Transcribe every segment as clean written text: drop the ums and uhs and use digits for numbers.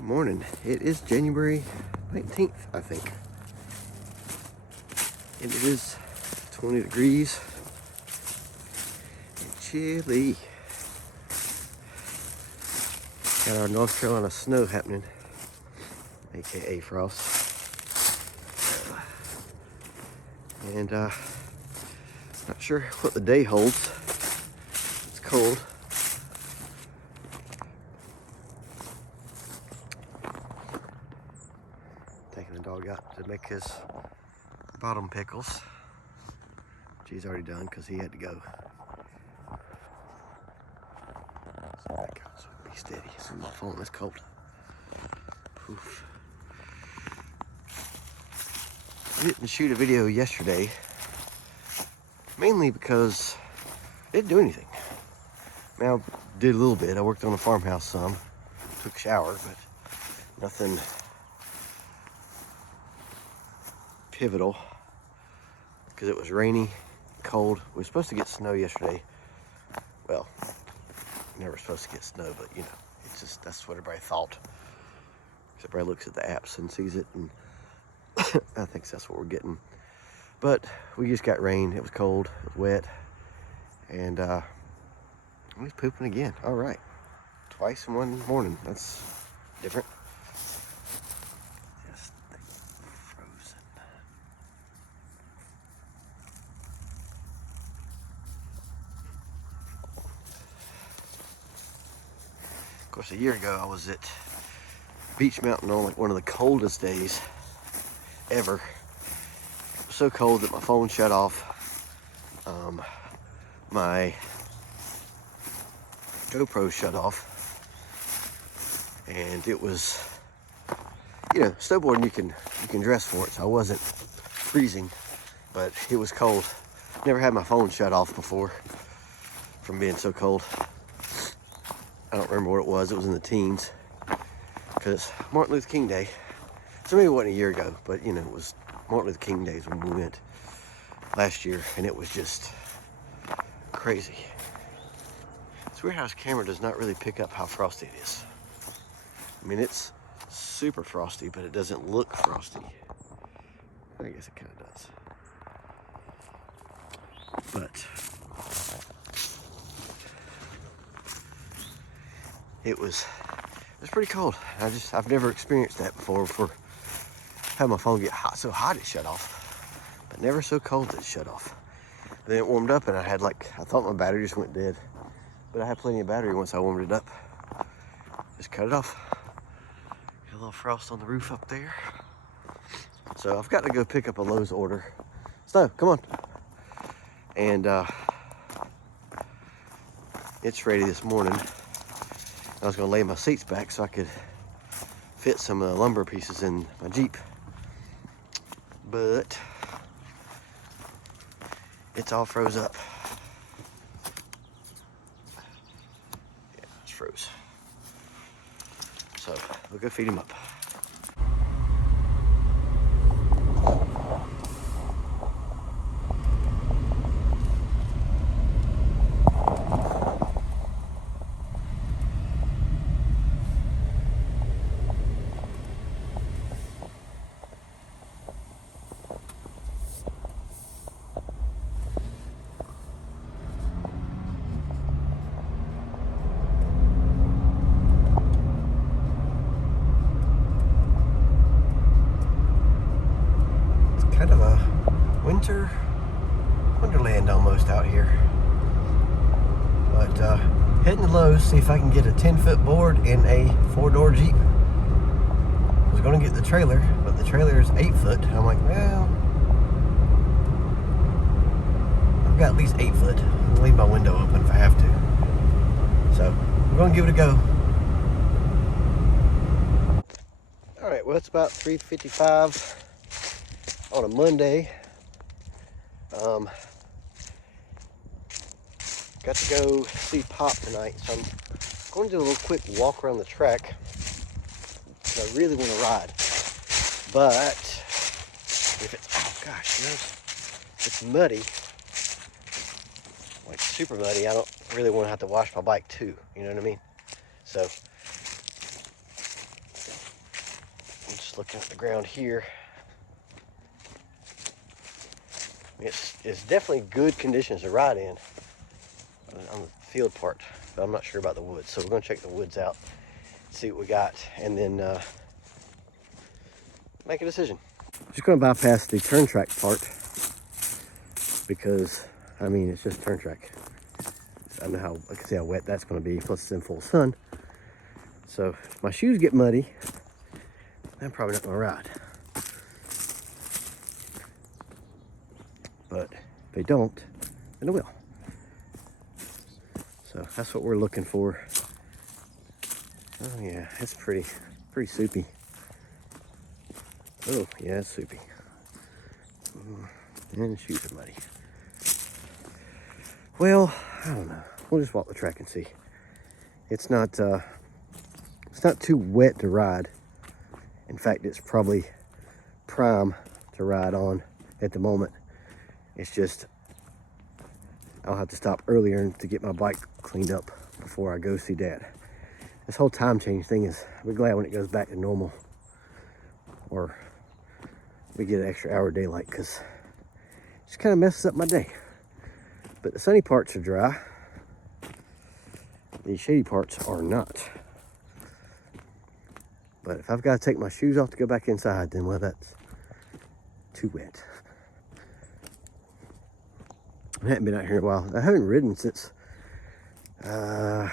Good morning. It is January 19th, I think. And it is 20 degrees and chilly. Got our North Carolina snow happening, aka frost. And not sure what the day holds. It's cold. Taking the dog out to make his bottom pickles, which he's already done because he had to go. So back out so I can be steady. It's on my phone, it's cold. Oof. I didn't shoot a video yesterday, mainly because I didn't do anything. I mean, I did a little bit. I worked on the farmhouse some, took a shower, but nothing pivotal because it was rainy, cold. We were supposed to get snow yesterday. Well, never supposed to get snow, but you know, it's just, that's what everybody thought. Everybody looks at the apps and sees it, and I think that's what we're getting. But we just got rain. It was cold, it was wet, and he's pooping again. All right, twice in one morning. That's different. Just frozen. Of course, a year ago I was at Beach Mountain on like one of the coldest days ever. It was so cold that my phone shut off. My GoPro shut off, and it was, you know, snowboarding you can dress for it, so I wasn't freezing, but it was cold. Never had my phone shut off before from being so cold. I don't remember what it was. It was in the teens because it's Martin Luther King Day. So maybe it wasn't a year ago, but you know, it was Martin Luther King Days when we went last year, and it was just crazy. It's weird how this camera does not really pick up how frosty it is. I mean, it's super frosty, but it doesn't look frosty. I guess it kind of does. But it was pretty cold. I've never experienced that before. Had my phone get hot, so hot it shut off, but never so cold that it shut off. Then it warmed up, and I thought my battery just went dead, but I had plenty of battery once I warmed it up. Just cut it off. Got a little frost on the roof up there. So I've got to go pick up a Lowe's order. Snow, come on. And it's ready this morning. I was gonna lay my seats back so I could fit some lumber pieces in my Jeep, but it's all froze up. Yeah, it's froze. So we'll go feed him up. Kind of a winter wonderland almost out here. But heading to Lowe's, see if I can get a 10-foot board in a 4-door Jeep. I was going to get the trailer, but the trailer is 8 foot. And I'm like, well, I've got at least 8 foot. I'll leave my window open if I have to. So I'm going to give it a go. All right, well, it's about 3:55 on a Monday. Got to go see Pop tonight, so I'm going to do a little quick walk around the track. I really want to ride, but if it's, oh gosh, you know, if it's muddy, like super muddy, I don't really want to have to wash my bike too, you know what I mean? So looking at the ground here. It's definitely good conditions to ride in on the field part, but I'm not sure about the woods. So we're gonna check the woods out, see what we got, and then make a decision. Just gonna bypass the turn track part because, I mean, it's just turn track. I know how, I can see how wet that's gonna be, plus it's in full sun. So if my shoes get muddy, I'm probably not gonna ride. But if they don't, then I will. So that's what we're looking for. Oh yeah, it's pretty soupy. Oh yeah, it's soupy. And the shoes are muddy. Well, I don't know. We'll just walk the track and see. It's not too wet to ride. In fact, it's probably prime to ride on at the moment. It's just, I'll have to stop earlier to get my bike cleaned up before I go see Dad. This whole time change thing is, we're glad when it goes back to normal, or we get an extra hour of daylight, because it just kind of messes up my day. But the sunny parts are dry. The shady parts are not. But if I've got to take my shoes off to go back inside, then well, that's too wet. I haven't been out here in a while. I haven't ridden since 12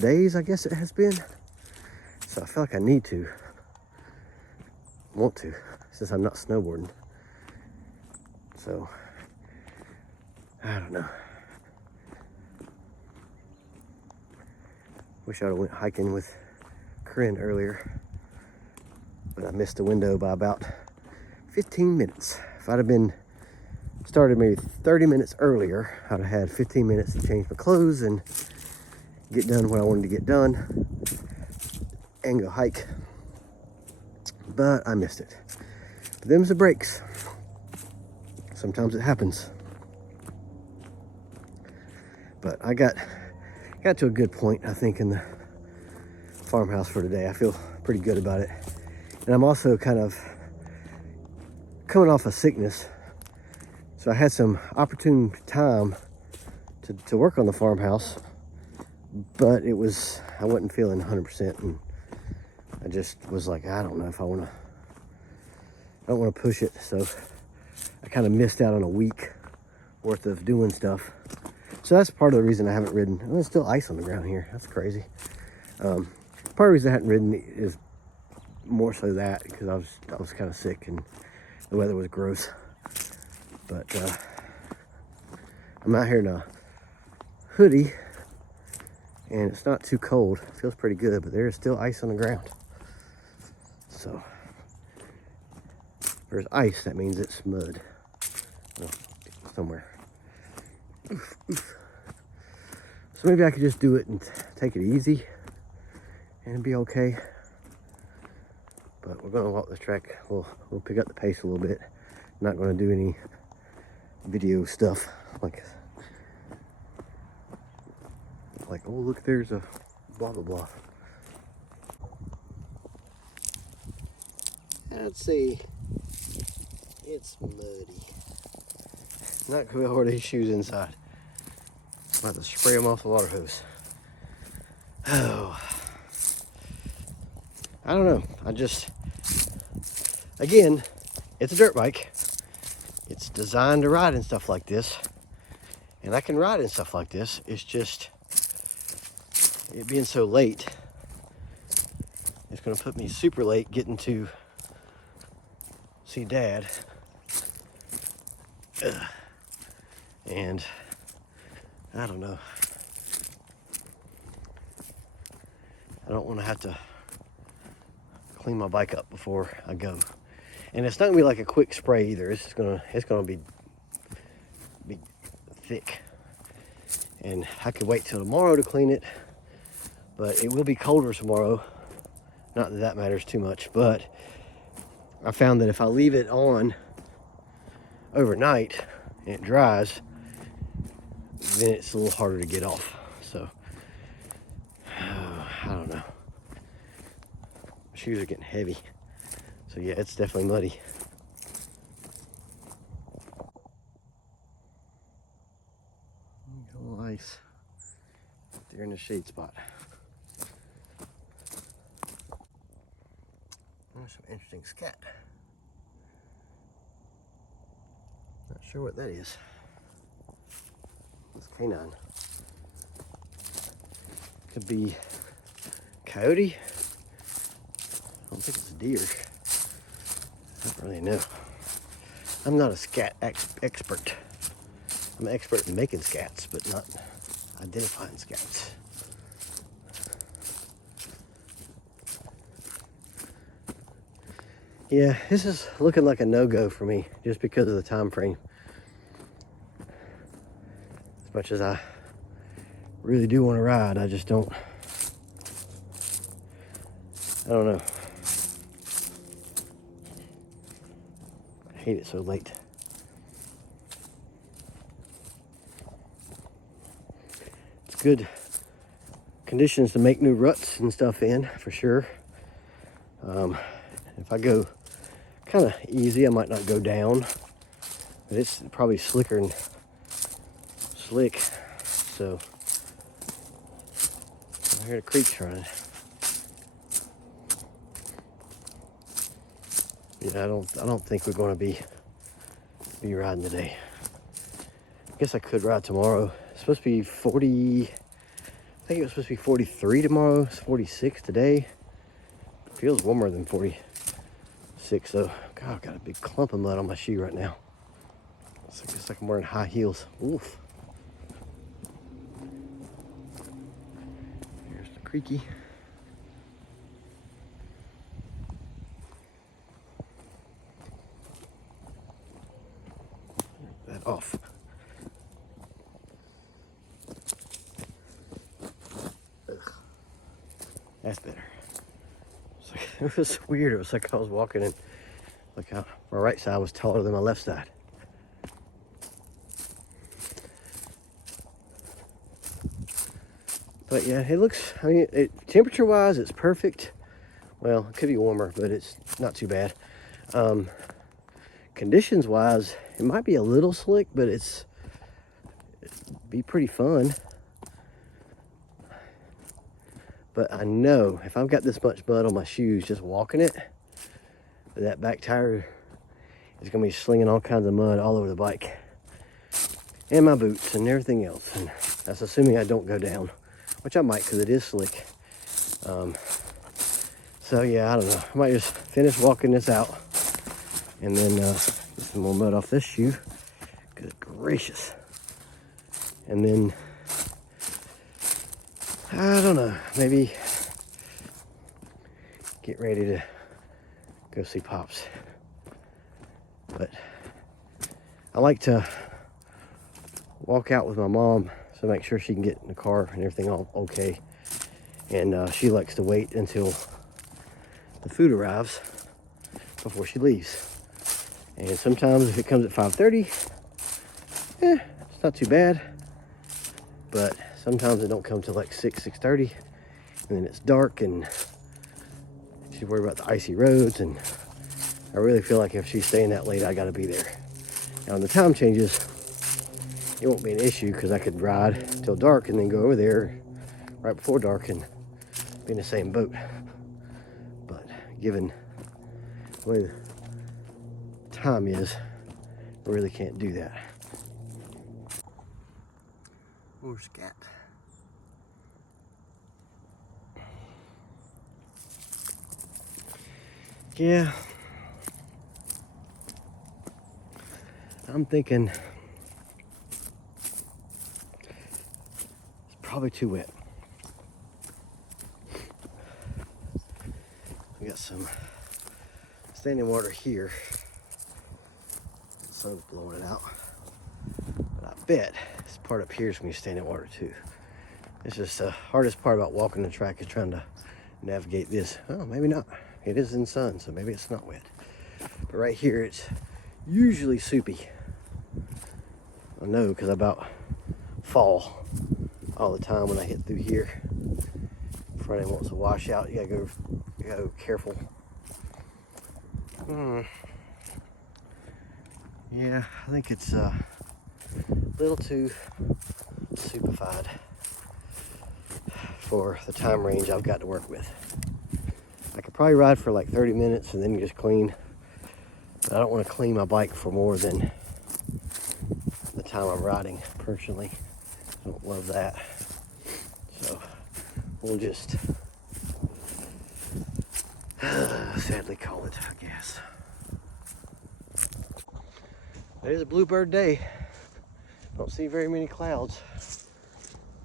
days, I guess it has been. So I feel like I need to, want to, since I'm not snowboarding. So, I don't know. Wish I would have went hiking with Corinne earlier, but I missed the window by about 15 minutes. If I'd have been started maybe 30 minutes earlier, I'd have had 15 minutes to change my clothes and get done what I wanted to get done and go hike. But I missed it. But them's the breaks. Sometimes it happens. But I got to a good point, I think, in the farmhouse for today. I feel pretty good about it. And I'm also kind of coming off a sickness. So I had some opportune time to work on the farmhouse, but I wasn't feeling 100%, and I just was like, I don't know if I don't want to push it. So I kind of missed out on a week worth of doing stuff. So that's part of the reason I haven't ridden. Oh, there's still ice on the ground here. That's crazy. Part of the reason I haven't ridden is more so that because I was kind of sick and the weather was gross. But I'm out here in a hoodie and it's not too cold. It feels pretty good, but there is still ice on the ground. So if there's ice, that means it's mud. Well, somewhere. Oof, oof. So maybe I could just do it and take it easy and be okay. But we're gonna walk the track. We'll pick up the pace a little bit. Not gonna do any video stuff like oh look, there's a blah blah blah. Let's see. It's muddy. Not gonna wear these shoes inside. I'm about to spray them off the water hose. Oh, I don't know. Again, it's a dirt bike. It's designed to ride in stuff like this. And I can ride in stuff like this. It's just, it being so late, it's gonna put me super late getting to see Dad. And I don't know. I don't want to have to clean my bike up before I go. And it's not gonna be like a quick spray either. It's gonna be thick. And I could wait till tomorrow to clean it, but it will be colder tomorrow. Not that that matters too much, but I found that if I leave it on overnight and it dries, then it's a little harder to get off. So I don't know. Shoes are getting heavy. So yeah, it's definitely muddy. A little ice there in the shade spot. There's some interesting scat. Not sure what that is. It's canine. Could be coyote. I don't think it's a deer. I don't really know. I'm not a scat expert. I'm an expert in making scats, but not identifying scats. Yeah, this is looking like a no-go for me just because of the time frame. As much as I really do want to ride, I just don't. I don't know. I hate it so late. It's good conditions to make new ruts and stuff in, for sure. If I go kind of easy, I might not go down, but it's probably slicker and slick. So I hear the creek's running. Yeah, I don't think we're going to be riding today. I guess I could ride tomorrow. It's supposed to be 40. I think it was supposed to be 43 tomorrow. It's 46 today. Feels warmer than 46 though. God, I've got a big clump of mud on my shoe right now. It's like I'm wearing high heels. Oof. Here's the creaky. That off. Ugh. That's better. It was weird. It was like I was walking and like my right side was taller than my left side. But yeah, it looks, I mean, temperature wise, it's perfect. Well, it could be warmer, but it's not too bad. Conditions wise, it might be a little slick, but it'd be pretty fun. But I know if I've got this much mud on my shoes just walking it, that back tire is gonna be slinging all kinds of mud all over the bike and my boots and everything else. And that's assuming I don't go down, which I might because it is slick. So yeah, I don't know. I might just finish walking this out and then get some more mud off this shoe. Good gracious. And then I don't know, maybe get ready to go see Pops. But I like to walk out with my mom so make sure she can get in the car and everything all okay. And she likes to wait until the food arrives before she leaves. And sometimes if it comes at 5:30, it's not too bad. But sometimes it don't come till like 6:30, and then it's dark and she's worried about the icy roads, and I really feel like if she's staying that late, I gotta be there. Now when the time changes, it won't be an issue because I could ride till dark and then go over there right before dark and be in the same boat. But given the way the time is, I really can't do that. More scat. Yeah, I'm thinking it's probably too wet. We got some standing water here. The sun's blowing it out. But I bet this part up here is going to be standing water too. It's just the hardest part about walking the track is trying to navigate this. Oh, maybe not. It is in the sun, so maybe it's not wet. But right here, it's usually soupy. I know because I about fall all the time when I hit through here. Front end wants to wash out. You gotta go careful. Yeah, I think it's a little too superfied for the time range I've got to work with. I could probably ride for like 30 minutes and then just clean. But I don't want to clean my bike for more than the time I'm riding, personally. I don't love that. So we'll just sadly call it, I guess. It is a bluebird day. Don't see very many clouds.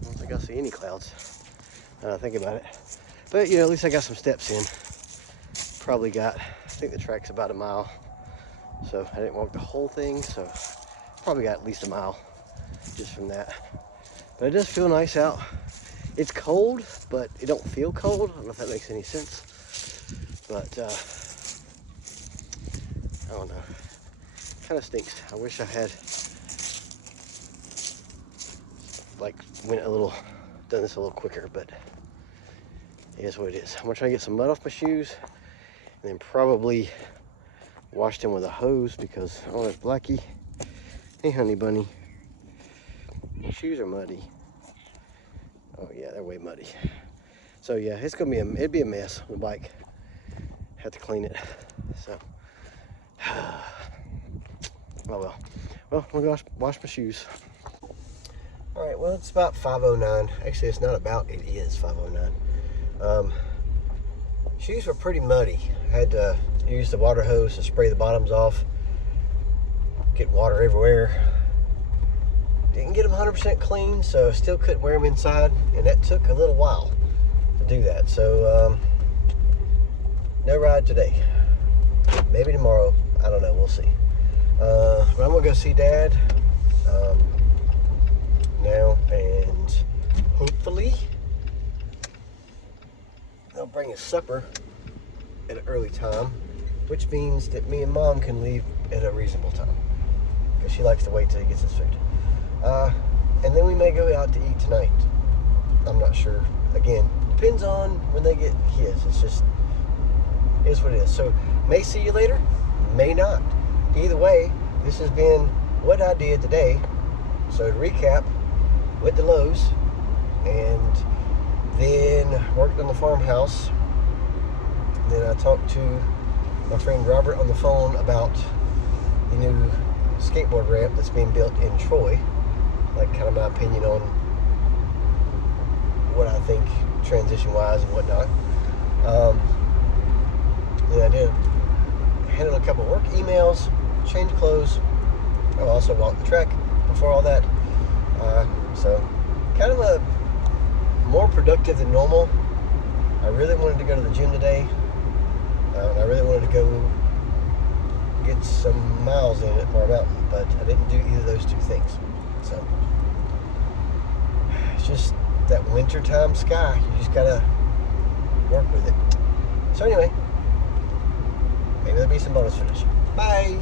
I don't think I see any clouds. Now I think about it. But you know, at least I got some steps in. Probably got, I think the track's about a mile. So I didn't walk the whole thing, so probably got at least a mile just from that. But it does feel nice out. It's cold, but it don't feel cold. I don't know if that makes any sense. But I don't know. Kind of stinks. I wish I had like done this a little quicker, but it is what it is. I'm gonna try to get some mud off my shoes and then probably wash them with a hose because, oh, there's Blackie. Hey, honey bunny. Your shoes are muddy. Oh yeah, they're way muddy. So yeah, it's gonna be it'd be a mess on the bike. Have to clean it. So, oh well. Well, I'm gonna wash my shoes. All right, well, it's about 5:09. Actually, it's not about, it is 5:09. Shoes were pretty muddy. I had to use the water hose to spray the bottoms off. Get water everywhere. Didn't get them 100% clean, so still couldn't wear them inside, and that took a little while to do that. So, no ride today. Maybe tomorrow. I don't know. We'll see. But I'm gonna go see Dad now, and hopefully they'll bring us supper at an early time, which means that me and Mom can leave at a reasonable time because she likes to wait till he gets his food. And then we may go out to eat tonight. I'm not sure. Again, depends on when they get his. It's just, it is what it is. So, may see you later, may not. Either way, this has been what I did today. So to recap, went to Lowe's and then worked on the farmhouse. Then I talked to my friend Robert on the phone about the new skateboard ramp that's being built in Troy. Like, kind of my opinion on what I think transition-wise and whatnot. Then I did handle a couple work emails, changed clothes. I also walked the track before all that. So kind of a more productive than normal. I really wanted to go to the gym today. I really wanted to go get some miles in at Bar Mountain, but I didn't do either of those two things. So it's just that wintertime sky. You just gotta work with it. So anyway, maybe there'll be some bonus footage. Bye.